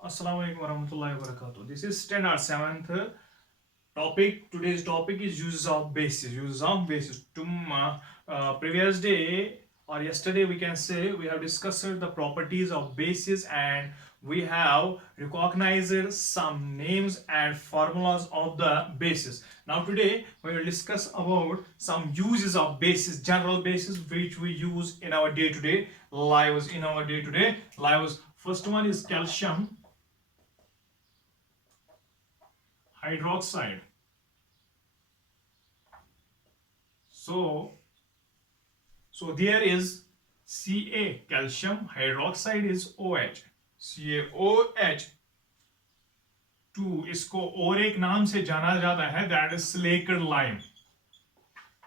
Assalamualaikum warahmatullahi wabarakatuh. This is 10 or 7th topic. Today's topic is uses of bases. Uses of bases. Previous day or yesterday we can say we have discussed the properties of bases and we have recognized some names and formulas of the bases. Now today we will discuss about some uses of bases, general bases which we use in our day-to-day lives. First one is calcium hydroxide. So, so there is Ca, calcium hydroxide is OH. CaOH 2 इसको और एक नाम से जाना जाता है, that is स्लेकर lime.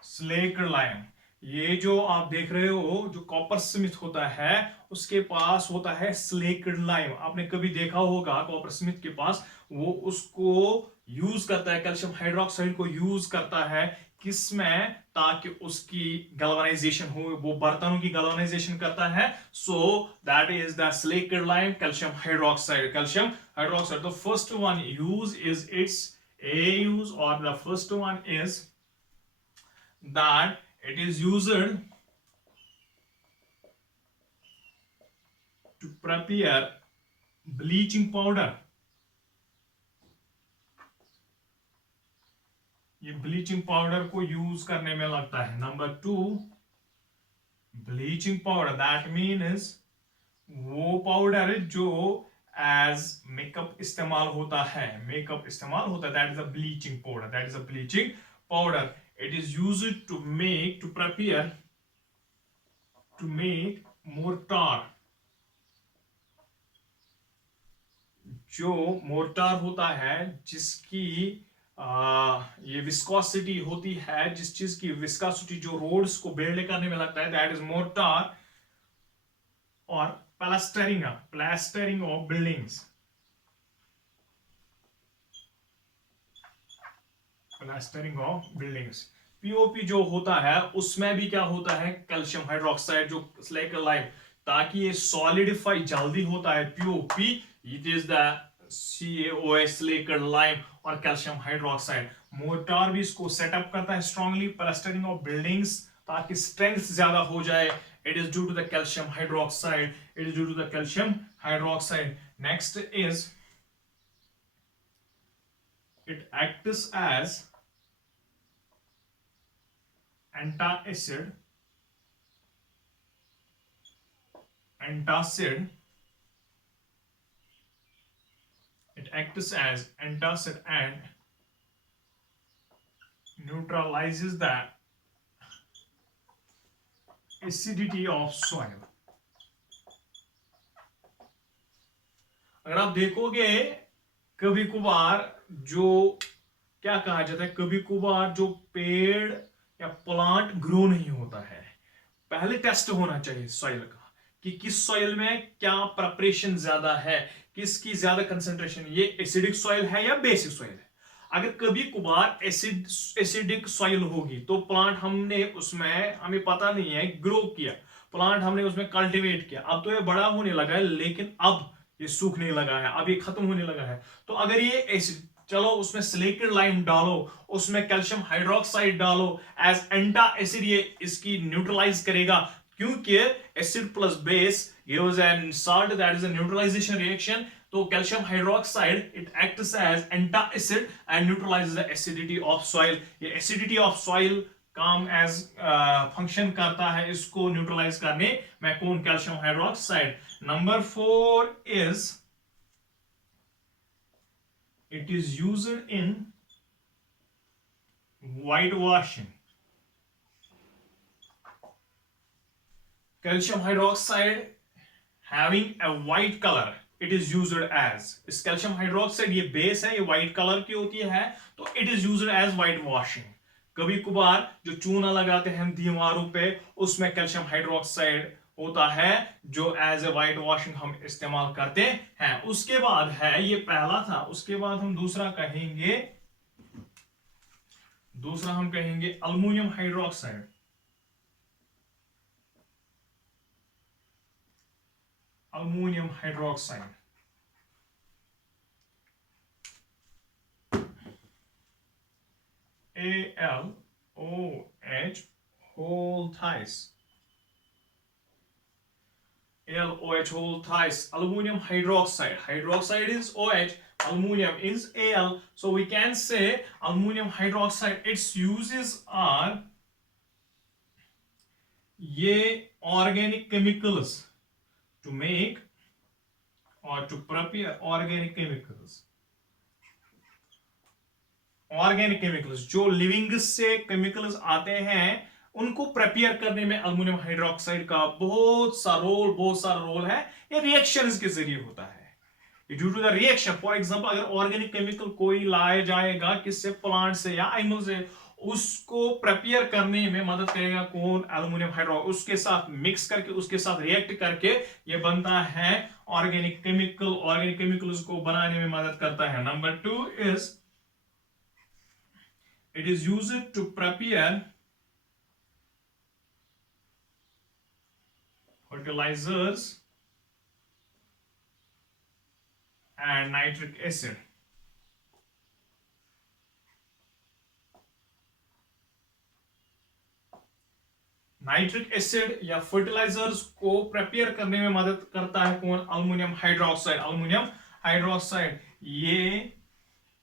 स्लेकर lime. ये जो आप देख रहे हो, जो कॉपर स्मिथ होता है उसके पास होता है स्लेकर लाइम. आपने कभी देखा होगा कॉपर स्मिथ के पास, वो उसको यूज करता है, कैल्शियम हाइड्रोक्साइड को यूज करता है किसमें, ताकि उसकी गैल्वेनाइजेशन हो, वो बर्तनों की गैल्वेनाइजेशन करता है. So that is the slaked lime calcium hydroxide. The first one use is it's a use, or the first one is that it is used to prepare bleaching powder. ये bleaching powder को use करने में लगता है. Number 2, bleaching powder that means वो powder जो as makeup इस्तेमाल होता है, that is a bleaching powder. It is used to prepare to make mortar. जो मोर्टार होता है जिसकी ये विस्कोसिटी होती है, जिस चीज की विस्कोसिटी जो रोड्स को बिल्ड करने में लगता है, दैट इज मोर्टार. और प्लास्टरिंग ऑफ बिल्डिंग्स. पीओपी जो होता है उसमें भी क्या होता है, कैल्शियम हाइड्रोक्साइड जो स्लेकर लाइम, ताकि ये सॉलिडिफाई जल्दी होता है. POP it is the CaOH slaked lime और कैल्शियम हाइड्रोक्साइड. मोर्टार भी इसको सेटअप करता है स्ट्रांगली. प्लास्टरिंग ऑफ बिल्डिंग्स ताकि स्ट्रेंथ ज्यादा हो जाए. It is due to the calcium hydroxide. Next is it acts as antacid. It acts as antacid and neutralizes the acidity of soil. अगर आप देखोगे कभी कभार जो क्या कहा जाता है, कभी कभार जो पेड़ या प्लांट ग्रो नहीं होता है, पहले टेस्ट होना चाहिए सॉइल का कि किस सॉइल में क्या प्रिपरेशन ज्यादा है, किसकी ज्यादा कंसेंट्रेशन, ये एसिडिक सॉइल है या बेसिक सॉइल है. अगर कभी कभार एसिडिक सॉइल होगी तो प्लांट हमें पता नहीं है, ग्रो किया प्लांट, हमने उसमें कल्टीवेट किया, अब तो ये बड़ा होने लगा है, लेकिन अब ये सूखने लगा है, अब ये खत्म होने लगा है. तो अगर ये एसिड, चलो उसमें स्लेकर लाइम डालो, उसमें कैल्शियम हाइड्रोक्साइड डालो, एज एंटा एसिड ये इसकी न्यूट्रलाइज करेगा, क्योंकि acid plus base gives an salt, that is a neutralization reaction. तो calcium hydroxide it acts as antacid and neutralizes the acidity of soil. ये acidity of soil काम as function करता है इसको न्यूट्रलाइज करने में, कौन, calcium hydroxide. Number 4 is it is used in whitewashing. Calcium hydroxide having a white color, it is used as, इस calcium hydroxide ये बेस है, ये white color की होती है, तो it is used as whitewashing. कभी कभार जो चूना लगाते हैं हम दीवारों पे, उसमें कैल्शियम हाइड्रोक्साइड होता है जो एज ए वाइट वॉशिंग हम इस्तेमाल करते हैं. उसके बाद है, ये पहला था, उसके बाद हम दूसरा हम कहेंगे aluminium hydroxide. LOH whole thrice. LOH whole thrice. Aluminum hydroxide. Hydroxide is OH, aluminum is Al. So we can say aluminum hydroxide, its uses are ये organic chemicals to make or to prepare organic chemicals. Organic chemicals जो living से chemicals आते हैं उनको prepare करने में aluminium hydroxide का बहुत सारा रोल है। ये रिएक्शंस के जरिए होता है due to the reaction. For example अगर ऑर्गेनिक केमिकल कोई लाया जाएगा किससे, प्लांट से या एनिमल से, उसको प्रिपेयर करने में मदद करेगा कौन, अल्युमिनियम हाइड्रोक्साइड। उसके साथ मिक्स करके, उसके साथ रिएक्ट करके ये बनता है ऑर्गेनिक केमिकल। ऑर्गेनिक केमिकल्स को बनाने में मदद करता है। Number 2 is it is used to prepare fertilizers and nitric acid. Nitric acid या फर्टिलाइजर्स को प्रिपेयर करने में मदद करता है कौन, अल्युमिनियम हाइड्रोक्साइड। Aluminium hydroxide. ये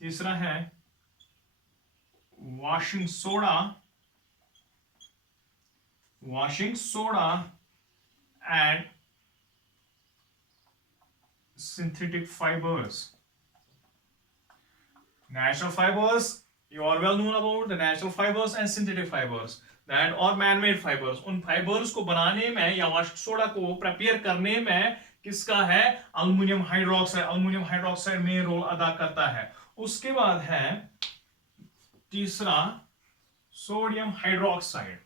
तीसरा है washing soda and synthetic fibers. Natural fibers, you are well known about the natural fibers and synthetic fibers that or man-made fibers. उन फाइबर्स को बनाने में या वाशिंग सोडा को प्रिपेयर करने में किसका है, अल्युमिनियम हाइड्रोक्साइड। अल्युमिनियम हाइड्रोक्साइड में रोल अदा करता है। उसके बाद है तीसरा सोडियम हाइड्रोक्साइड।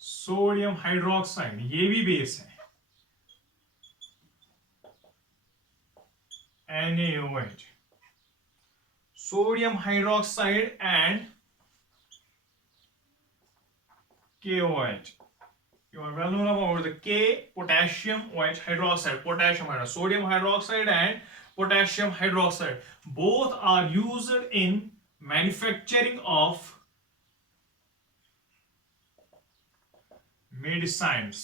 सोडियम हाइड्रोक्साइड ये भी बेस है, NaOH। Sodium hydroxide and KOH। You are well known about the K, potassium OH hydroxide, potassium hydroxide, sodium hydroxide and potassium hydroxide. Both are used in manufacturing of medicines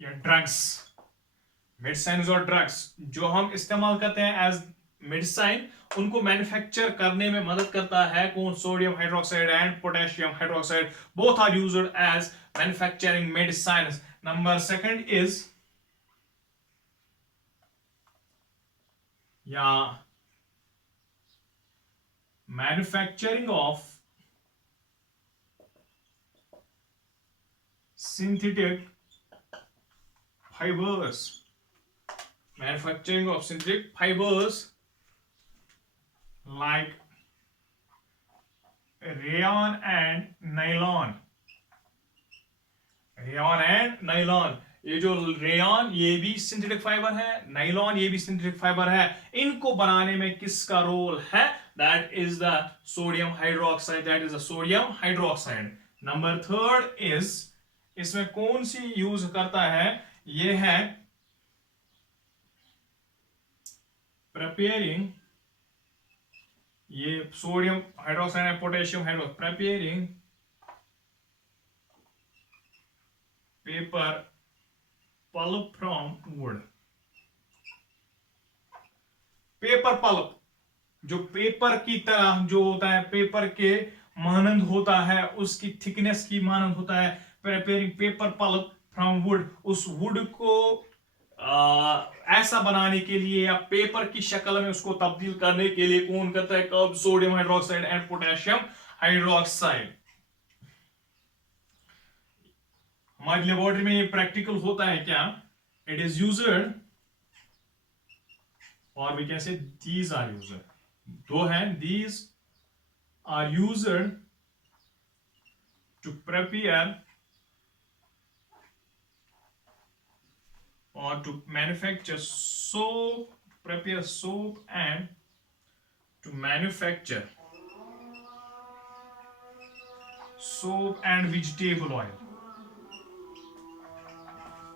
या drugs. Medicines और drugs जो हम इस्तेमाल करते हैं as medicine, उनको manufacture करने में मदद करता है कौन, sodium hydroxide and potassium hydroxide. Both are used as manufacturing medicines. Number 2 is या manufacturing of synthetic fibers. Manufacturing of synthetic fibers like rayon and nylon. Rayon and nylon. ये जो रेयॉन ये भी सिंथेटिक फाइबर है, nylon ये भी synthetic fibre है। इनको बनाने में किसका रोल है, that is the sodium hydroxide, that is the sodium hydroxide. Number 3 is इसमें कौन सी यूज करता है, ये है प्रिपेयरिंग, ये sodium hydroxide and potassium hydroxide, preparing paper pulp from would. Paper pulp जो पेपर की तरह जो होता है, पेपर के मानंद होता है, उसकी थिकनेस की मानंद होता है। Preparing paper pulp from would, उस वुड को ऐसा बनाने के लिए या पेपर की शक्ल में उसको तब्दील करने के लिए कौन करता है, कब, sodium hydroxide and potassium hydroxide. हमारी लेबोरेटरी में ये प्रैक्टिकल होता है क्या, इट इज यूज्ड और we can say these are used, दो हैं, these are used to prepare or to manufacture soap, prepare soap and to manufacture soap and vegetable oil.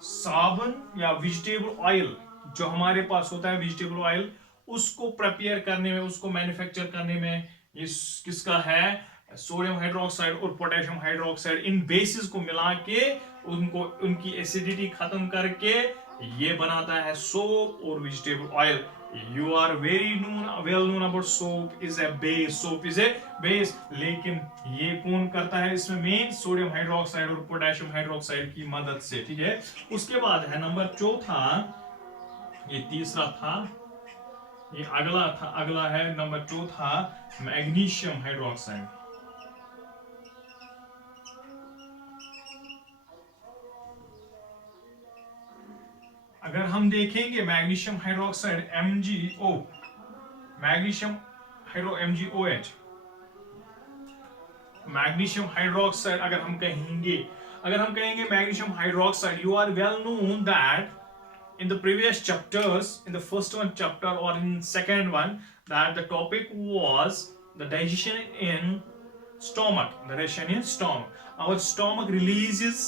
साबुन या वेजिटेबल ऑयल जो हमारे पास होता है, वेजिटेबल ऑयल, उसको प्रिपेयर करने में, उसको मैन्युफैक्चर करने में ये किसका है, सोडियम हाइड्रोक्साइड और पोटेशियम हाइड्रोक्साइड, इन बेसिस को मिला के उनको, उनकी एसिडिटी खत्म करके ये बनाता है सोप और vegetable oil. You are very well known about soap is a base, soap is a base, लेकिन ये कौन करता है इसमें मेन, सोडियम हाइड्रोक्साइड और पोटेशियम हाइड्रोक्साइड की मदद से, ठीक है। उसके बाद है नंबर चौथा, ये तीसरा था, ये अगला था, अगला है नंबर चौथा, मैग्नीशियम हाइड्रोक्साइड। अगर हम देखेंगे magnesium hydroxide MgO, magnesium hydro MgOH, magnesium hydroxide अगर हम कहेंगे magnesium hydroxide, you are well known that in the previous chapters, in the first one chapter or in second one, that the topic was the digestion in stomach, the digestion in stomach. Our stomach releases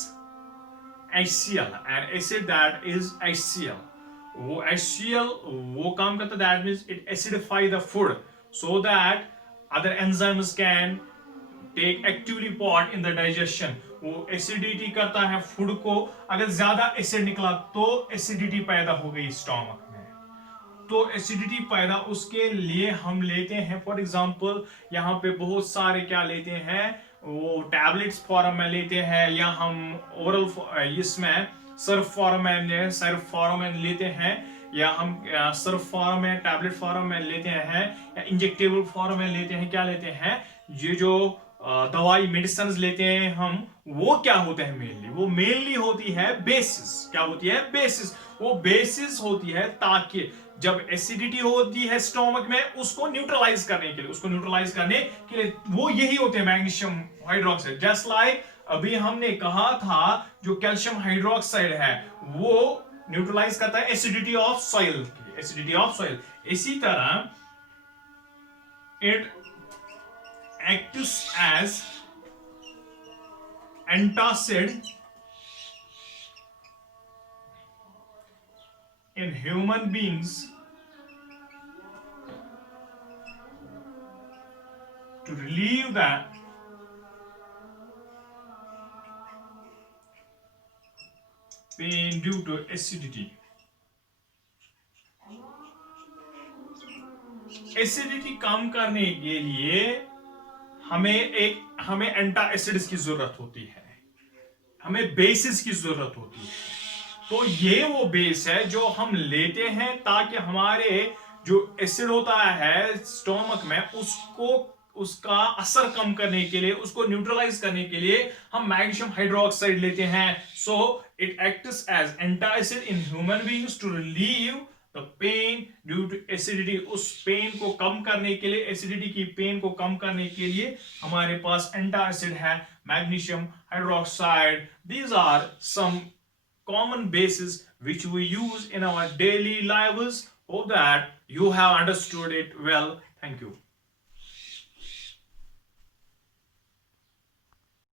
HCl, an acid that is HCl. वो HCl वो काम करता है, that means it acidify the food so that other enzymes can take actively part in the digestion. वो acidity करता है food को, अगर ज्यादा एसिड निकला तो एसिडिटी पैदा हो गई स्टोमक में, तो एसिडिटी पैदा, उसके लिए हम लेते हैं फॉर एग्जांपल यहाँ पे बहुत सारे क्या लेते हैं, वो टैबलेट्स फॉर्म में लेते हैं, या हम ओरल इसमें सर्फ फॉर्म में लेते हैं, या हम सर्फ फॉर्म में, टैबलेट फॉर्म में लेते हैं, या इंजेक्टेबल फॉर्म में लेते हैं। क्या लेते हैं, ये जो दवाई मेडिसिन लेते हैं हम, वो क्या होते हैं मेनली, वो मेनली होती है बेसिस। क्या होती है, बेसिस। वो बेसिस होती है ताकि जब एसिडिटी होती है स्टोमक में, उसको न्यूट्रलाइज करने के लिए वो यही होते हैं मैग्नीशियम हाइड्रोक्साइड। जस्ट लाइक अभी हमने कहा था जो कैल्शियम हाइड्रोक्साइड है वो न्यूट्रलाइज करता है एसिडिटी ऑफ सॉइल, इसी तरह it acts as antacid in human beings to relieve the pain due to acidity. Acidity कम करने के लिए हमें एंटा एसिड्स की जरूरत होती है, हमें बेसिस की जरूरत होती है। तो ये वो बेस है जो हम लेते हैं ताकि हमारे जो एसिड होता है स्टोमक में, उसका असर कम करने के लिए, उसको न्यूट्रलाइज करने के लिए हम मैग्नीशियम हाइड्रोक्साइड लेते हैं। So it acts as antacid in human beings to relieve the pain due to acidity. उस पेन को कम करने के लिए, एसिडिटी की पेन को कम करने के लिए हमारे पास एंटासिड है magnesium hydroxide. These are some common bases which we use in our daily lives. Hope that you have understood it well. Thank you.